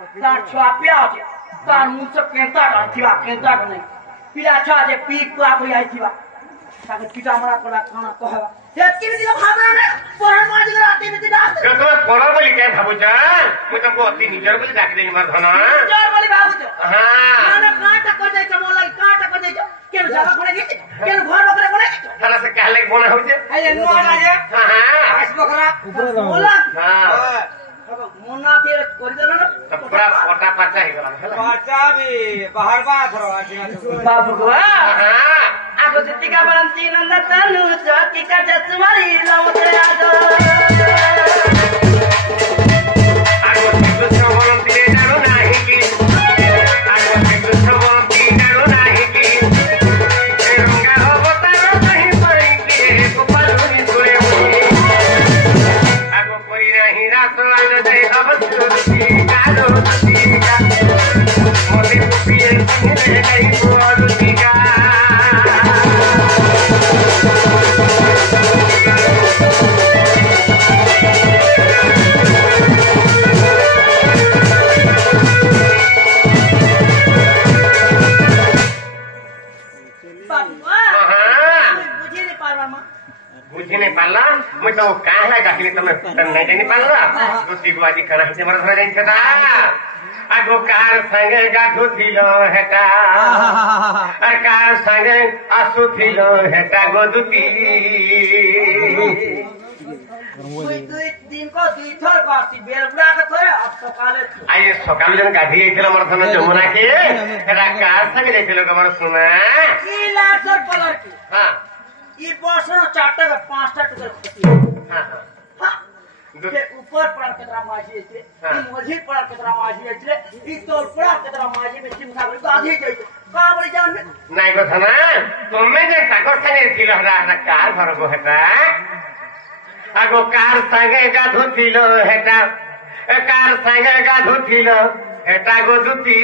तार छुआ प्याज तार मुंह से केंता डांथिवा केंता नहीं पिला छुआ जे पी पुआ कोई आई थीवा ताके पिटा मरा पड़ा खाना कहवा सेत की दिला भाबना ने पहर मार दिला राती में दिला जो तुम परा बोली क्या भाबुच मु तुमको अति निजर बोली डाक देनी मार धन निजर बोली भाबुच हां ना काटा कर दे मोला काटा कर दे केन जगह कोने गे केन घर बकरा कोने थाला से कहले बोला हो जे ए नोडा जे हां आस बकरा मोला हां मोना तेरे कर देना ना पूरा पोटा पाचा ही गला पाचा भी बाहर बात रो बाबू को हां आगो जितिका बरंती नंदा तनु चकी का जसमारी लमते आदो आगो कृष्ण बरंती ले जानो नाही की आगो कृष्ण बरंती जानो नाही की ए रंगा अवतार नहीं पाई के गोपालनी सुरे मुनि आगो कोई नहीं रासवान दे अवसुती कालो तीका मोले पुपिए सिंहले नहीं बोलती का बुझी नहीं पाला मैं तो कहाँ है गाखिली तुम्हें नहीं जानी पाला तो दिगवाजी खाना ही से मर धर जाइन छता आगो कार संगे गाठो थिलो हेटा आ कार संगे आसु थिलो हेटा गोदुती दुई दिन को दुई थर कासी बेलबुड़ा के थोरे अब सकाले आये सकाल जन गाधी आइथिला मर धन जमुना के हेटा कार संगे जाइथिलो कमर सुना की लासर पलर की हां ई बसनो चारटा के पांचटा टुकड़ा खती हां हां के ऊपर पड़ा केतरा माजी छे ई मझी पड़ा केतरा माजी छे ई तोल पड़ा केतरा माजी में चिमसा गई गाधी जाई का बड़ी जान नहीं को थना तुमने जे सागर संगे थिलो हरा कार घर को हेटा आगो कार संगे गाधु थिलो हेटा कार संगे गाधु थिलो हेटा गोदुती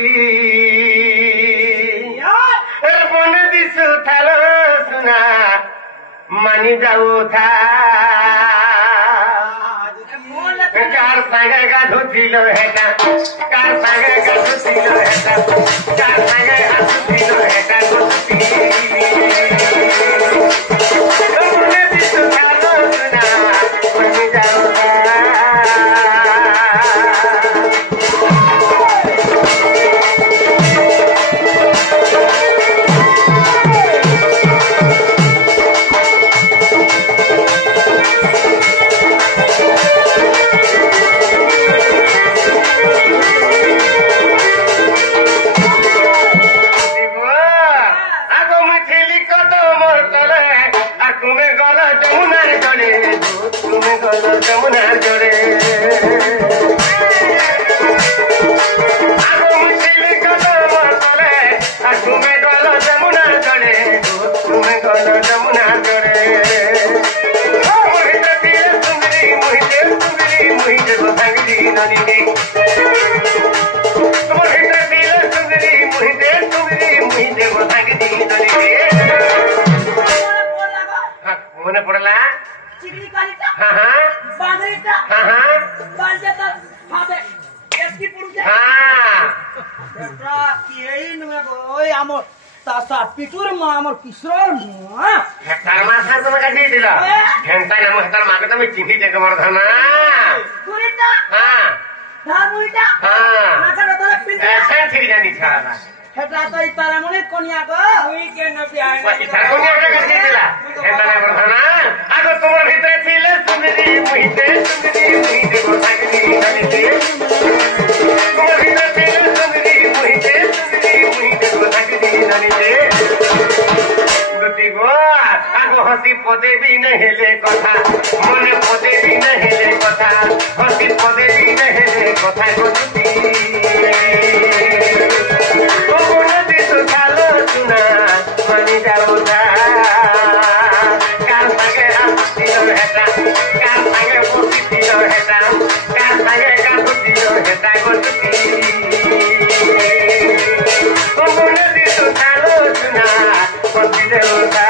बन दिसु थालो सुना मानी जाऊ था कार संगे गाधु थिलो हेटा कार संगे गाधु थिलो हेटा कार संगे गाधु थिलो हेटा गोदुती बन दिसु थालो सुना मानी जाऊ था जमुनार जोड़े आगो मुझे गलो मरतले आ तुम्हें गलो जमुनार जोड़े तुम्हें गलो जमुनार जोड़े ओ मोहिते दिले सुंदरी गोसांगी ननी के मोहिते दिले सुंदरी गोसांगी ननी के मने पड़ला चिकनी कालीटा हां हां बांधरीटा हां हां बांधता फादे एफटी पुरुष हां बेटा केई नुए ओय आमो तासा पिटुर मा आमो किशोर नु हेक्टर मा सा तुम काटी दिला घंटा ना हेक्टर मा के तुम चिंठी जग मरधना पुरीटा हां धामुईटा हां नाका तो पिंटा ऐसा ठीक जानी छाला हेटा तो इतारा मने कोनिया को हुई के न बियाह वो इधर कोनिया के काटी दिला हेक्टर ना मरधना आगो तुमर भीतर थिले सुंदरी मुहिते गोसांगी ननी के तुमर भीतर थिले सुंदरी मुहिते गोसांगी ननी के गति गो आगो हसी पदे भी नहीं ले कथा मन पदे भी नहीं ले कथा हसी पदे भी नहीं ले कथा गति ओ गुणती तो खालो सुना मानी जाओ जा कार संगे आसुतिलो हेटा कार संगे पुतिलो हेटा कार संगे गापुतिलो हेटा गति ओ गुणती तो खालो सुना पति देवता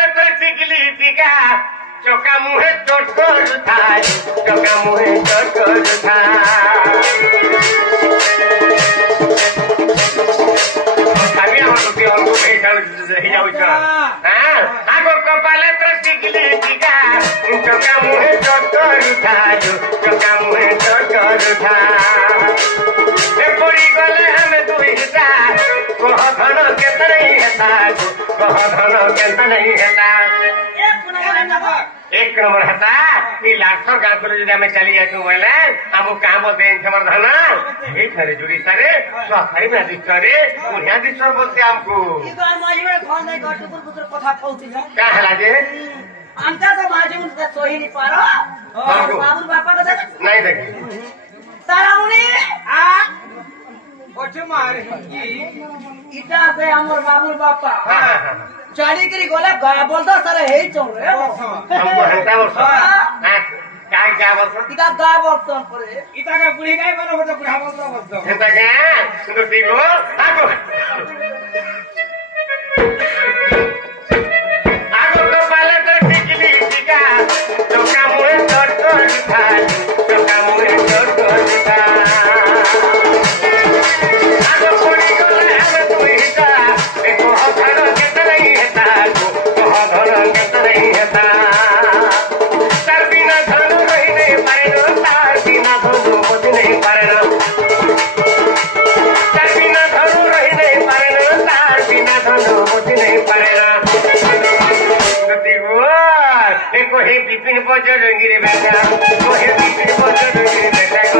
কপালে তোর টিকলি টিকা চকা মুহে চট করুথায় চকা মুহে চট করুথায় আমি আমার দুটি অঙ্গ ହେଇଯାଉଛ ଆଗ କପାଲେ ତୋର ଟିକିଲି ଟିକା ଚକା ମୁହେ ଚଟ କରୁଥାଉ ଚକା ମୁହେ ଚଟ କରୁଥା ଏପରି ଗଲେ ଆମେ ଦୁଇଟା କହ ଧନ କେତେ ନେଇ ହେତା କହ ଧନ କେତେ ନେଇ ହେତା एक नंबर हता ई लाखर गाँव को যদি আমি চলি যাইছো বলে আমু কাম দেন তোমার ধন এই থরে জুড়ি সারে সফাই না দিছরে উনিয়া দিছর বলতে আমকু ই তো আর মাঝে ঘর নাই গটপুর পুত্র কথা কইছিল কা হলা যে আমটা তো মাঝে মধ্যে সহি নি পারো বাবুর বাপা কথা নাই দেখি তারামুনি আ ওছে মারে কি ইটা আছে আমার বাবুর বাপা হ্যাঁ চালি করি গলে গা বলতো সারে হেই চল রে हमको हंता बोल काय क्या बोल ইটা গা বলতো পরে ইটাকে বুড়ি গায় বলো বড় বুড়া বলতো বলতো हंता क्या तो ठीक हो आगो आगो तो पाले तो टिकली टिका चोका मुहे चट करता चोका मुहे चट करता आगो कोड़ी गले हमें तू हिता एको हथर केते नहीं हेता कह धर केते नहीं हेता तार बिना धन रही नहीं पारे तार बिना धन मोती नहीं पारे तार बिना धन रही नहीं पारे तार बिना धन मोती नहीं पारे एको हे बिपिन बजर रंगीरे बैठा को हे बिपिन बजर रंगीरे बैठा को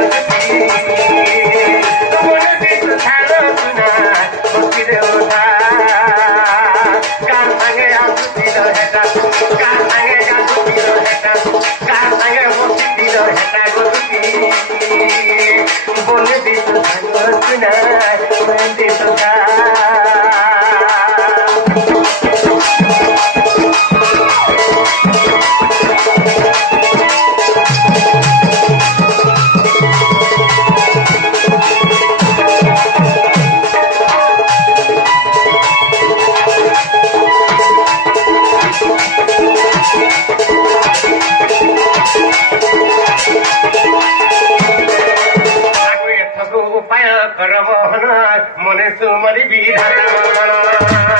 तो बोले दिस थालो सुना मोती रे होता कार संगे आसु दिलो हेटा कार संगे आसु दिलो हेटा कार संगे मोती दिलो हेटा गोती बोले दिस थालो सुना बोले दिस था उपाय करमोहन मने सुमरी विधाता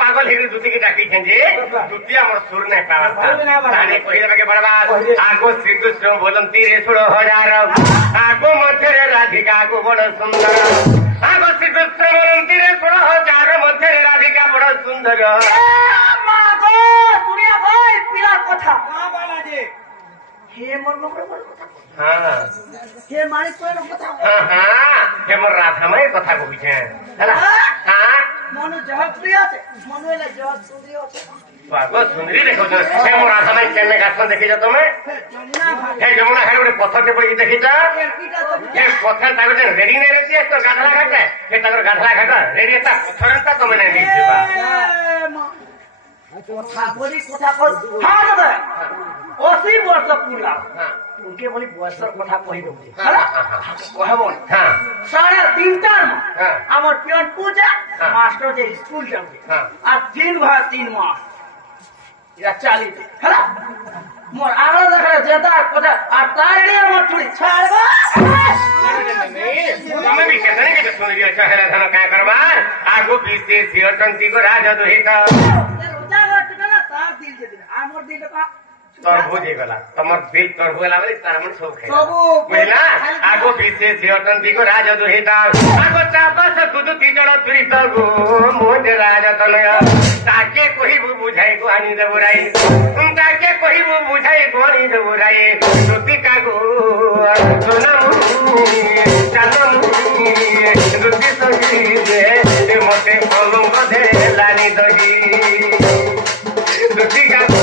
पागल हिरे दूती की डाकी छे दूती हमर सुर नहीं पावा ताने कहि देबे के बड़बा आगो श्री कृष्ण बोलंती रे 16000 आगो मध्य रे राधिका को बड़ सुंदर आगो श्री कृष्ण बोलंती रे 16000 मध्य रे राधिका बड़ सुंदर মা গো দুনিয়া ভাই পিলা কথা না বলা যে হে মন মকর কথা हां হে মানিক কোন কথা हां हे मोर राधा में कथा कहै छे हला हां মন জহ প্রিয় আছে মন হইলে জহ সুন্দর আছে बागो सुंदरी देखो हे मोर राधा में चलने गाछन देखि जा तुमे যমুনা ভাই हे जमुना हेर गोटे पथर पे देखि जा এরকিটা তো हे पथर ताको जे रेडी नै रहती है तो गाधला घाटे हे ताको गाधला घाटा रेडी ता पथरंता तुमे नै दिबा কথা বলি কথা কর হ্যাঁ দাদা 80 বর্ষ পুরা हां उनके बोली বয়সের কথা কই দઉ হ্যাঁ কহব हां 3.5 হ্যাঁ আমার পিয়ন পূজা হ্যাঁ। মাস্টার যে স্কুল যাবে হ্যাঁ। আর 3 ভাই 3 মাস এটা চালি দে হ্যাঁ মোর আগলা দেখা যেটা কথা আর তাড়ি আমার ছুরি ছাড়বা તમે બી કે નહીં કે સુંદરી છે હેરા ધન કા કરવા આગો પીસે સિયોટંતી को राज दोहित रोजा गट ना तार दिल दे আমার দিল কা तरबूज गला तमर दिल तरबूज गला बे तार मन सब खाइ सबु बुझला আগো पीसे सियोटंती को राज दोहित আগো चापस दूध तीजड़ तुरी तगो मोज राज तनय ताके कहिबु बुझाइ को आनी देबुराई ताके कहिबु बुझाइ को आनी देबुराई श्रुति कागो सोना मुनि चांदन मुनि रुति संगी মতে অলঙ্গ দে লানি দহি দুটি গাবো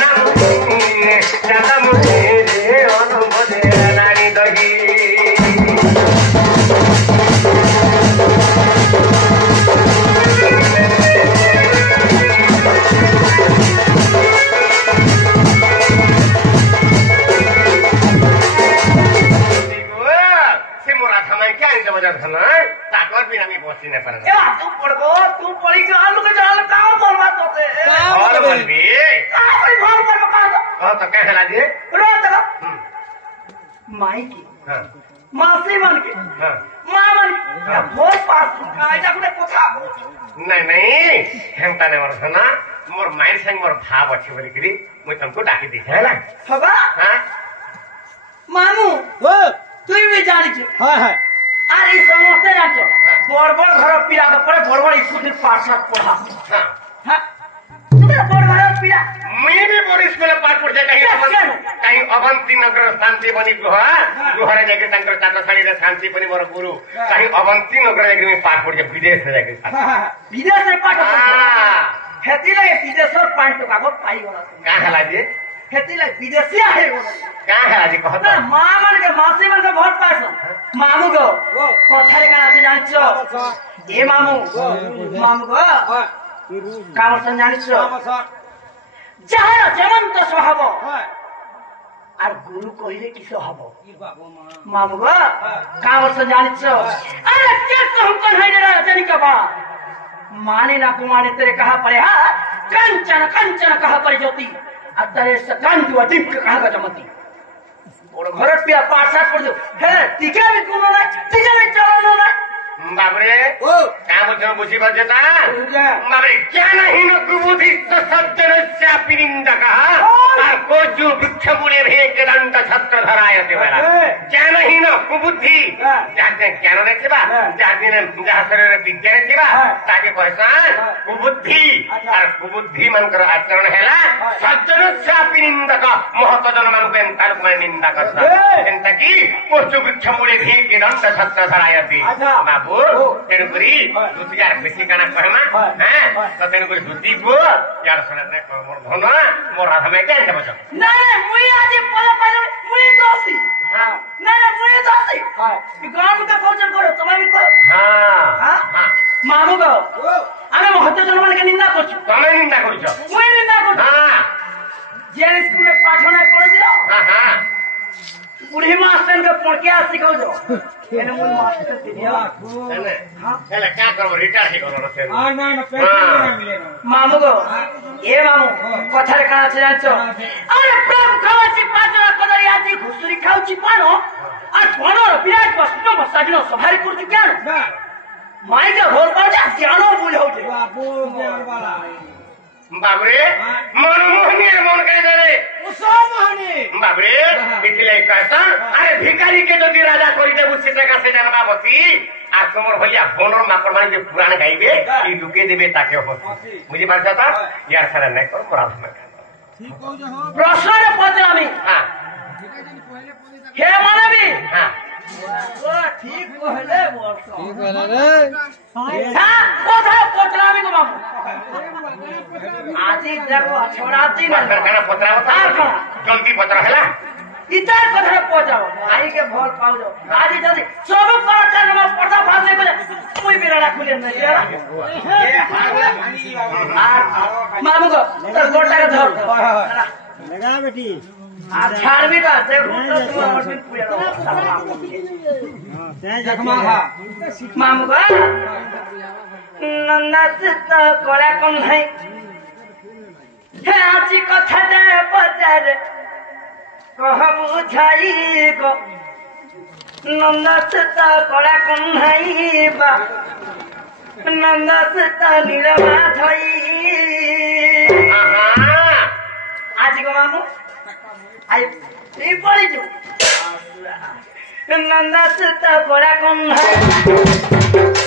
নাম চাঁদা মুখে রে অলঙ্গ দে লানি দহি तू पड़ी के आलू के जाल कहाँ बोलवा तोते और बोलबी कहाँ पड़ी घर पर कहाँ तो क्या खिला दिए रोज तक माई की हाँ मासी बन के हाँ माँ बन के बहुत पास का ऐसा कुछ कोठा नहीं नहीं हेमता ने मोर सना मोर माइर संग मोर भाव अच्छे बोली करी मुझे तुमको डाकी दी है ना होगा हाँ मामू तू भी जानी छे हाँ अरे समझते ना तो बड़ बड़ घर पिला के पड़े बड़ बड़ स्कूल पाठ पढ़ा हाँ हाँ तुम्हें बड़ घर पिला मैं भी बोर स्कूल पाठ पढ़ जाए कहीं अवंती नगर शांति बनी गुहरे जाके तंकर चाचा साड़ी रे शांति बनी मोर गुरु कहीं अवंती नगर जाके मैं पाठ पढ़ जाए विदेश से जाके विदेश में पाठ हाँ हेती लगे विदेश और पानी तो कागज पाई वाला कहाँ हला जी हेती लगे विदेशी है वाला कहाँ हला जी कहता ना माँ मन के मासी मन के बहुत पास मामू को कथारे का नाचे जानिछो ए मामू मामू को काम सन जानिछो যাহারা যেমন্ত সহব আর গুরু কহিলে কিস হব মামু গো কাম सन जानिछो अरे के कहूं कन्हई रे जनी के बा माने ना कुमाने तेरे कहा पड़े हा कंचन कंचन कहा पर ज्योति आ तेरे सकान दुआ दीप के कहा गजमती और घर पे पाठशाला पढ़ दो हे टीका भी कोनो ना टीका भी चलो ना बाबरे क्या बोलते बुझी बजे ना बाबरे क्या नहीं न कुबुद्धि तो सज्जन चापिनिंदा कहा और को जो वृक्ष मूले भी एक दंड छत्र धरायते वाला क्या नहीं न कुबुद्धि जाते ज्ञान ने थिबा जाते ने जहाँ शरीर विज्ञान थिबा ताके कहसा कुबुद्धि और कुबुद्धि मन कर आचरण हैला सज्जन चापिनिंदा का महत जन मन को एंतार को निंदा करता एंता की को जो वृक्ष मूले भी एक दंड छत्र धरायते बाबू तेणुकरी दुतियार बेसी काना कहमा हैं तो तेणुकरी दुती को यार सने मोर धन मोर राधा में क्या है बच्चा ना मुई आज पले पले मुई दोषी हां ना मुई दोषी हां गांव का भोजन करो तुम्हें भी करो हां हां मामू को আমি মহত্ব জনমানকে নিন্দা করছি তুমি নিন্দা করছ মুই নিন্দা করছি হ্যাঁ যে স্কুলে পাঠনা পড়েছিল হ্যাঁ হ্যাঁ बुढ़ी मास्टर के पढ़के सिखाओ जो एने मुई मास्टर दिया हेले क्या करो रिटायर ही करो रसे ना ना पैसे नहीं मिले मामू गो ए मामू कथारे काना छे जानछो अरे प्रेम खावाची पाजरा कदरी आजी घुसुरी खाउची पानो आ धनर विराट वस्तु मसाजिनो सभारी कुर्ची ज्ञान माई के भोर पर जा ज्ञानो बुझौ जे बाबू ज्ञान वाला बाबरे मनमोहनी मन कह दे उसामहनी बाबरे मिथिले कहता अरे भिखारी के যদি রাজা করি দেবু সেটা কাছে জানবা বসি আর তোমার ভইয়া ফোনর মাকড় মানে যে পুরাণ গাইবে এই লুকে দেবে তাকে অবশ্যই বুঝি পারছো তা ইয়ার সারা নাই কর পড়াও না ঠিক কও যে हो প্রশ্নরে পড়লামি হ্যাঁ হে মানবী হ্যাঁ ও ঠিক কইলে বলছ ठीक वाला रे হ্যাঁ কথা পড়লামি গো মামু আজি দেখো छोड़ाती ना करना पत्रा बता जल्दी पत्रा हैला इतार कथरे पहुंचाओ भाई के भोल पाओ जो आज जल्दी सब पर चल में पर्दा फासे को कोई बिराड़ा खुले नहीं मामू को तो गोटा के धर लगा बेटी आ छाड़ भी का देखो तो तुम हमर भी पूरा हां जखमा खा मामू को नन्नत तो कोला कोन है हे आजी कथा दे बजार कह बुझाई गो नन्नत तो कोला कोन है बा नन्नत तो नीलवा धई आज गो मामू आई ई पड़ी जो नन्नत तो कोला कोन है